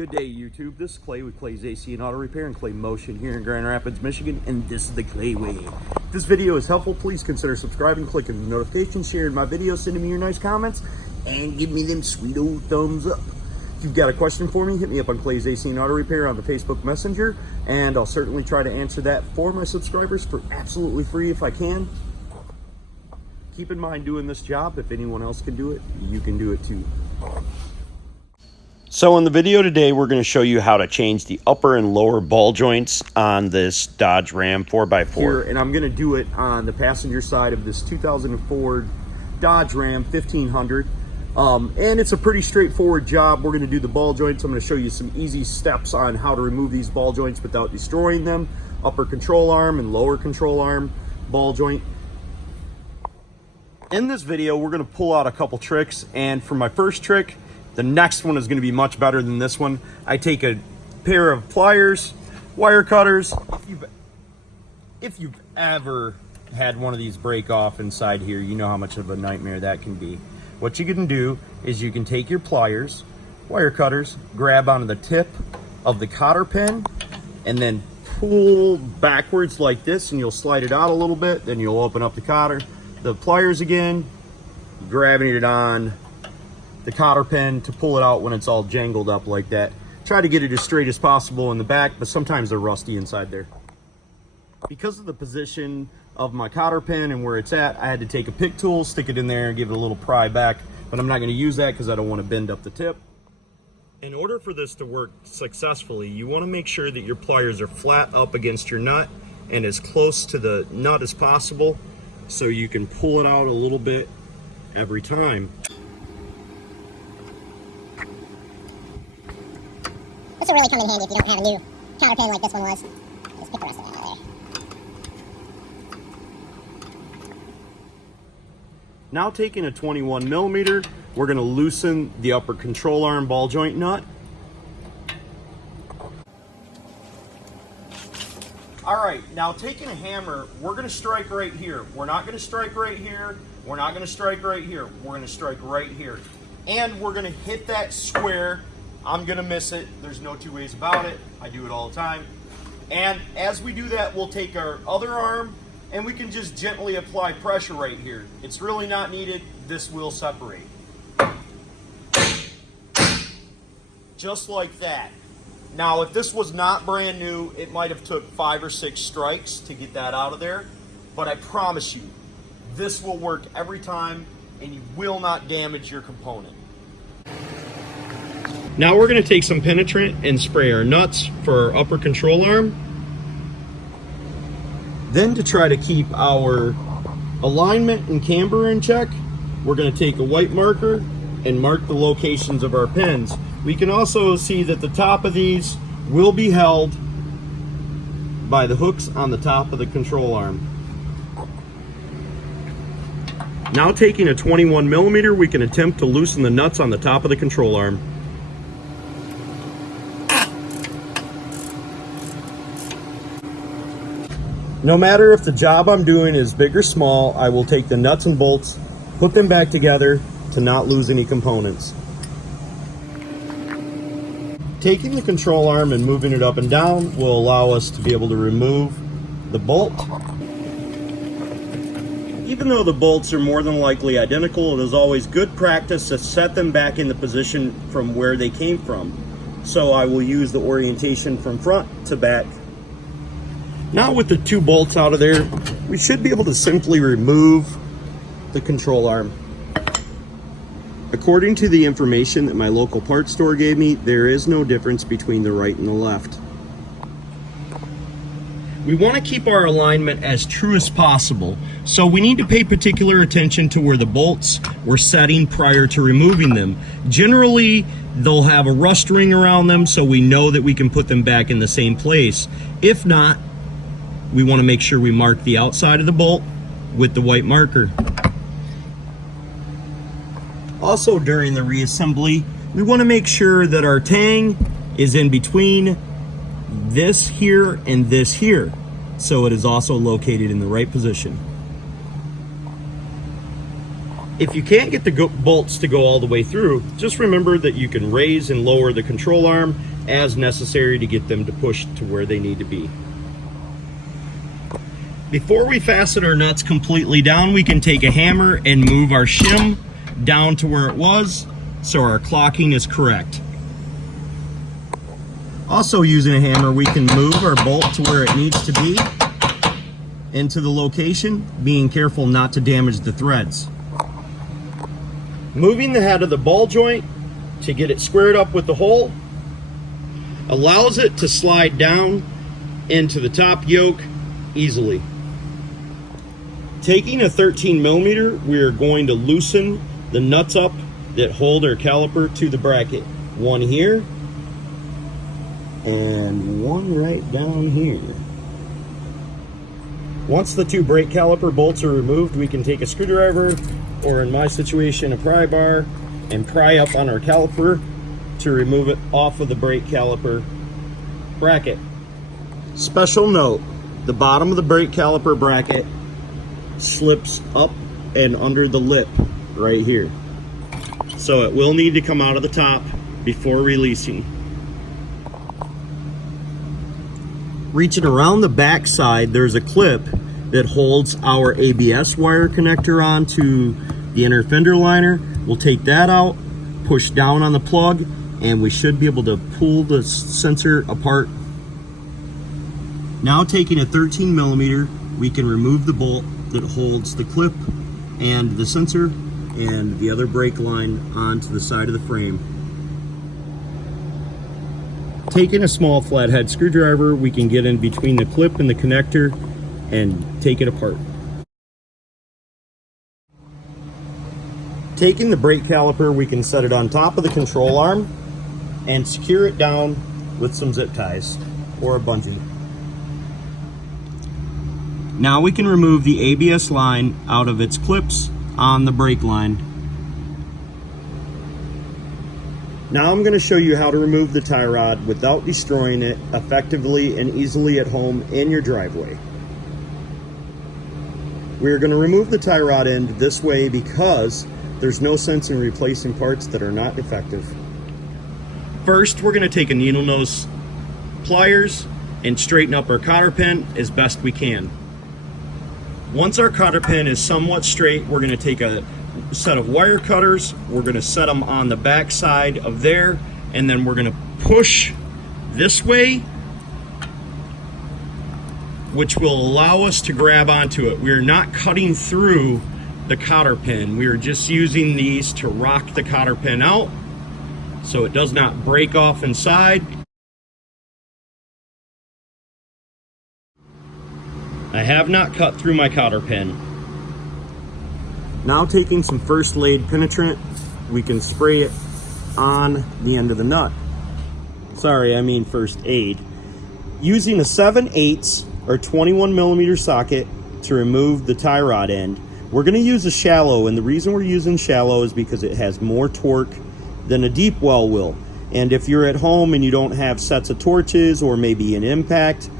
Good day, YouTube. This is Clay with Clay's AC and Auto Repair and Clay Motion here in Grand Rapids, Michigan, and this is the Clay Way. If this video is helpful, please consider subscribing, clicking the notifications, sharing my videos, sending me your nice comments, and give me them sweet old thumbs up. If you've got a question for me, hit me up on Clay's AC and Auto Repair on the Facebook Messenger, and I'll certainly try to answer that for my subscribers for absolutely free if I can. Keep in mind, doing this job, if anyone else can do it, you can do it too. So in the video today, we're going to show you how to change the upper and lower ball joints on this Dodge Ram 4x4. Here, and I'm going to do it on the passenger side of this 2004 Dodge Ram 1500. And it's a pretty straightforward job. We're going to do the ball joints. I'm going to show you some easy steps on how to remove these ball joints without destroying them. Upper control arm and lower control arm ball joint. In this video, we're going to pull out a couple tricks, and for my first trick, the next one is going to be much better than this one. I take a pair of pliers, wire cutters. If you've ever had one of these break off inside here, you know how much of a nightmare that can be. What you can do is you can take your pliers, wire cutters, grab onto the tip of the cotter pin, and then pull backwards like this, and you'll slide it out a little bit. Then you'll open up the pliers again, grabbing it on the cotter pin to pull it out when it's all jangled up like that. Try to get it as straight as possible in the back, but sometimes they're rusty inside there. Because of the position of my cotter pin and where it's at, I had to take a pick tool, stick it in there and give it a little pry back, but I'm not going to use that because I don't want to bend up the tip. In order for this to work successfully, you want to make sure that your pliers are flat up against your nut and as close to the nut as possible, so you can pull it out a little bit every time. This will really come in handy if you don't have a new cotter pin like this one was. Just pick the rest of that out of there. Now taking a 21 millimeter, we're going to loosen the upper control arm ball joint nut. All right, now taking a hammer, we're going to strike right here. We're not going to strike right here. We're not going to strike right here. We're going to strike right here. And we're going to hit that square. I'm going to miss it. There's no two ways about it. I do it all the time. And as we do that, we'll take our other arm and we can just gently apply pressure right here. It's really not needed. This will separate. Just like that. Now, if this was not brand new, it might have took 5 or 6 strikes to get that out of there. But I promise you, this will work every time and you will not damage your component. Now we're going to take some penetrant and spray our nuts for our upper control arm. Then, to try to keep our alignment and camber in check, we're going to take a white marker and mark the locations of our pins. We can also see that the top of these will be held by the hooks on the top of the control arm. Now taking a 21 millimeter, we can attempt to loosen the nuts on the top of the control arm. No matter if the job I'm doing is big or small, I will take the nuts and bolts, put them back together to not lose any components. Taking the control arm and moving it up and down will allow us to be able to remove the bolt. Even though the bolts are more than likely identical, it is always good practice to set them back in the position from where they came from. So I will use the orientation from front to back. Now with the 2 bolts out of there, we should be able to simply remove the control arm. According to the information that my local parts store gave me, there is no difference between the right and the left. We want to keep our alignment as true as possible, so we need to pay particular attention to where the bolts were setting prior to removing them. Generally, they'll have a rust ring around them, so we know that we can put them back in the same place. If not, we want to make sure we mark the outside of the bolt with the white marker. Also, during the reassembly, we want to make sure that our tang is in between this here and this here, so it is also located in the right position. If you can't get the bolts to go all the way through, just remember that you can raise and lower the control arm as necessary to get them to push to where they need to be. Before we fasten our nuts completely down, we can take a hammer and move our shim down to where it was so our clocking is correct. Also, using a hammer, we can move our bolt to where it needs to be into the location, being careful not to damage the threads. Moving the head of the ball joint to get it squared up with the hole allows it to slide down into the top yoke easily. Taking a 13 millimeter, we are going to loosen the nuts up that hold our caliper to the bracket. One here and one right down here. Once the two brake caliper bolts are removed, we can take a screwdriver, or in my situation, a pry bar, and pry up on our caliper to remove it off of the brake caliper bracket. Special note, the bottom of the brake caliper bracket slips up and under the lip right here. So it will need to come out of the top before releasing. Reaching around the back side, there's a clip that holds our ABS wire connector onto the inner fender liner. We'll take that out, push down on the plug, and we should be able to pull the sensor apart. Now, taking a 13 millimeter, we can remove the bolt that holds the clip and the sensor and the other brake line onto the side of the frame. Taking a small flathead screwdriver, we can get in between the clip and the connector and take it apart. Taking the brake caliper, we can set it on top of the control arm and secure it down with some zip ties or a bungee. Now we can remove the ABS line out of its clips on the brake line. Now I'm going to show you how to remove the tie rod without destroying it effectively and easily at home in your driveway. We're going to remove the tie rod end this way because there's no sense in replacing parts that are not defective. First, we're going to take a needle nose pliers and straighten up our cotter pin as best we can. Once our cotter pin is somewhat straight, we're going to take a set of wire cutters. We're going to set them on the back side of there, and then we're going to push this way, which will allow us to grab onto it. We are not cutting through the cotter pin. We are just using these to rock the cotter pin out so it does not break off inside. I have not cut through my cotter pin. Now, taking some first laid penetrant, we can spray it on the end of the nut. Sorry, I mean first aid. Using a 7/8 or 21 millimeter socket to remove the tie rod end. We're going to use a shallow, and the reason we're using shallow is because it has more torque than a deep well will. And if you're at home and you don't have sets of torches or maybe an impact,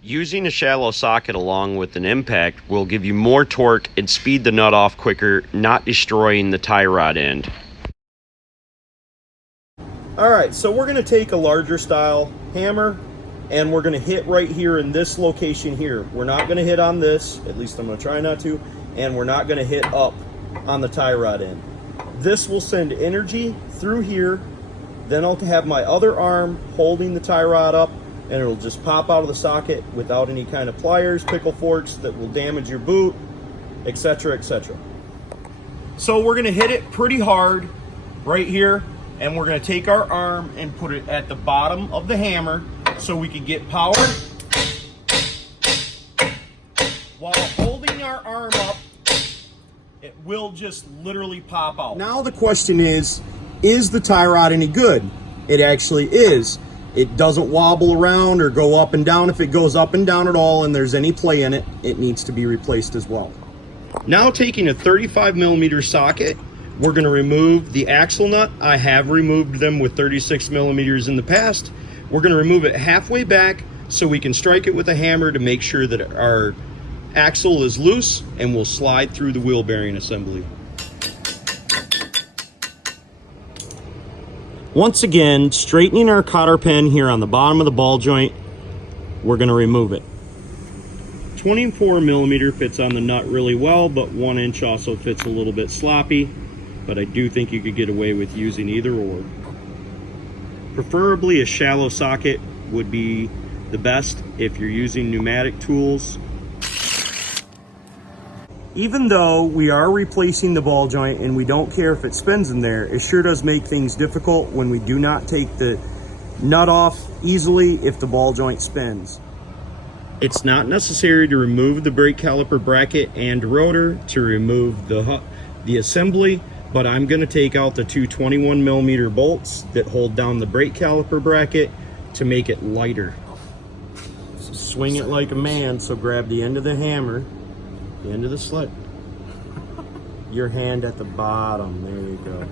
using a shallow socket along with an impact will give you more torque and speed the nut off quicker, not destroying the tie rod end. Alright, so we're going to take a larger style hammer and we're going to hit right here in this location here. We're not going to hit on this, at least I'm going to try not to, and we're not going to hit up on the tie rod end. This will send energy through here, then I'll have my other arm holding the tie rod up, and it'll just pop out of the socket without any kind of pliers, pickle forks that will damage your boot, etc., etc. So we're going to hit it pretty hard right here, and we're going to take our arm and put it at the bottom of the hammer so we can get power while holding our arm up. It will just literally pop out. Now the question is the tie rod any good? It actually is. It doesn't wobble around or go up and down. If it goes up and down at all and there's any play in it, it needs to be replaced as well. Now, taking a 35 millimeter socket, we're going to remove the axle nut. I have removed them with 36 millimeters in the past. We're going to remove it halfway back so we can strike it with a hammer to make sure that our axle is loose and will slide through the wheel bearing assembly. Once again, straightening our cotter pin here on the bottom of the ball joint, we're going to remove it. 24 millimeter fits on the nut really well, but 1 inch also fits a little bit sloppy, but I do think you could get away with using either or. Preferably a shallow socket would be the best if you're using pneumatic tools. Even though we are replacing the ball joint and we don't care if it spins in there, it sure does make things difficult when we do not take the nut off easily if the ball joint spins. It's not necessary to remove the brake caliper bracket and rotor to remove the assembly, but I'm going to take out the two 21 millimeter bolts that hold down the brake caliper bracket to make it lighter. So swing it like a man, so grab the end of the hammer, the end of the slit, your hand at the bottom, there you go.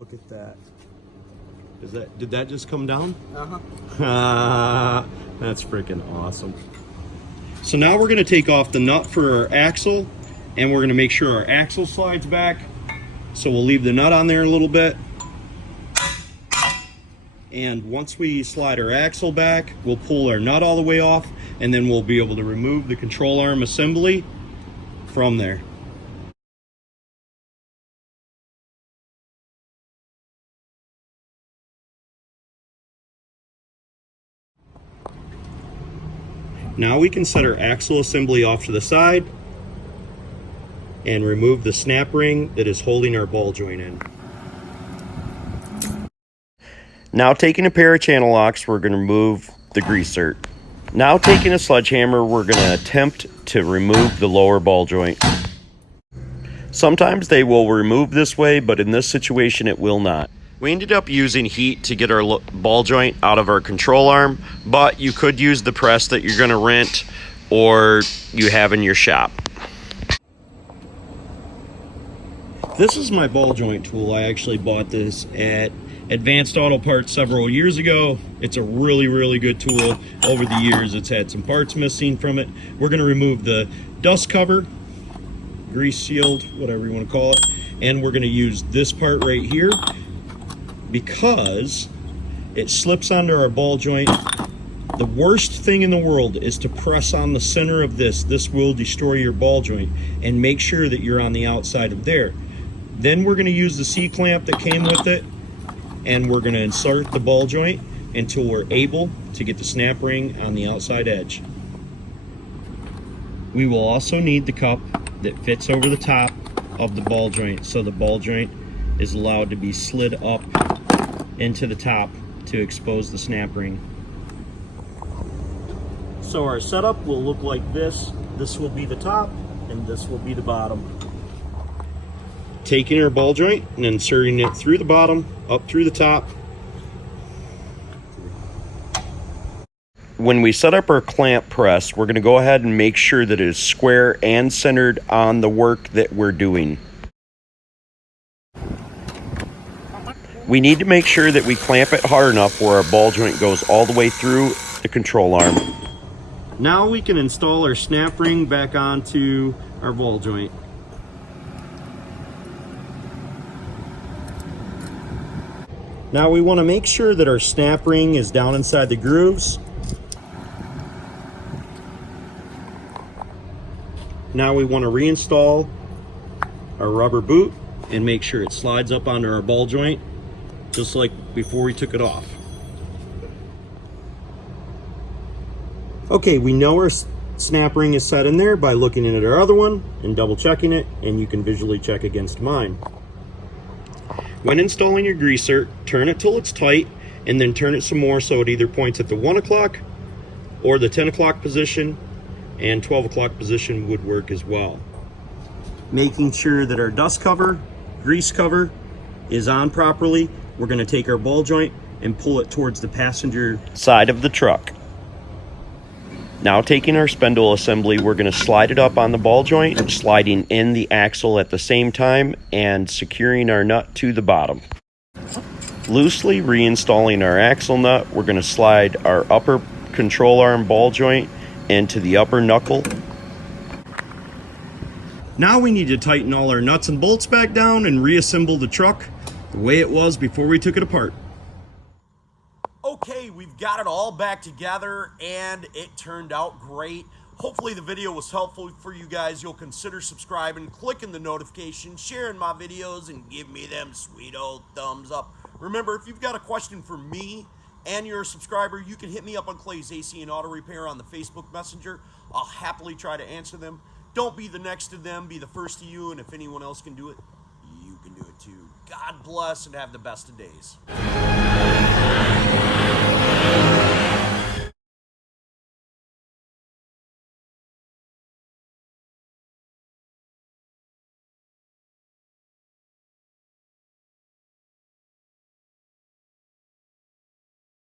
Look at that. Did that just come down? Uh-huh. That's freaking awesome. So now we're going to take off the nut for our axle, and we're going to make sure our axle slides back. So we'll leave the nut on there a little bit. And once we slide our axle back, we'll pull our nut all the way off, and then we'll be able to remove the control arm assembly from there. Now we can set our axle assembly off to the side and remove the snap ring that is holding our ball joint in. Now taking a pair of channel locks, we're going to remove the greaser. Now taking a sledgehammer, we're going to attempt to remove the lower ball joint. Sometimes they will remove this way, but in this situation it will not. We ended up using heat to get our ball joint out of our control arm, but you could use the press that you're going to rent or you have in your shop. This is my ball joint tool. I actually bought this at Advanced Auto Parts several years ago. It's a really good tool. Over the years it's had some parts missing from it. We're going to remove the dust cover, grease sealed, whatever you want to call it, and we're going to use this part right here because it slips onto our ball joint. The worst thing in the world is to press on the center of this. This will destroy your ball joint, and make sure that you're on the outside of there. Then we're going to use the C-clamp that came with it, and we're going to insert the ball joint until we're able to get the snap ring on the outside edge. We will also need the cup that fits over the top of the ball joint, so the ball joint is allowed to be slid up into the top to expose the snap ring. So our setup will look like this. This will be the top and this will be the bottom. Taking our ball joint and inserting it through the bottom, up through the top. When we set up our clamp press, we're going to go ahead and make sure that it is square and centered on the work that we're doing. We need to make sure that we clamp it hard enough where our ball joint goes all the way through the control arm. Now we can install our snap ring back onto our ball joint. Now we want to make sure that our snap ring is down inside the grooves. Now we want to reinstall our rubber boot and make sure it slides up onto our ball joint just like before we took it off. Okay, we know our snap ring is set in there by looking at our other one and double checking it, and you can visually check against mine. When installing your greaser, turn it till it's tight and then turn it some more so it either points at the 1 o'clock or the 10 o'clock position, and 12 o'clock position would work as well. Making sure that our dust cover, grease cover is on properly, we're going to take our ball joint and pull it towards the passenger side of the truck. Now taking our spindle assembly, we're going to slide it up on the ball joint, sliding in the axle at the same time and securing our nut to the bottom. Loosely reinstalling our axle nut, we're going to slide our upper control arm ball joint into the upper knuckle. Now we need to tighten all our nuts and bolts back down and reassemble the truck the way it was before we took it apart. Okay, we've got it all back together and it turned out great. Hopefully the video was helpful for you guys. You'll consider subscribing, clicking the notification, sharing my videos, and give me them sweet old thumbs up. Remember, if you've got a question for me and you're a subscriber, you can hit me up on Clay's AC and Auto Repair on the Facebook Messenger. I'll happily try to answer them. Don't be the next to them, be the first to you, and if anyone else can do it, you can do it too. God bless and have the best of days.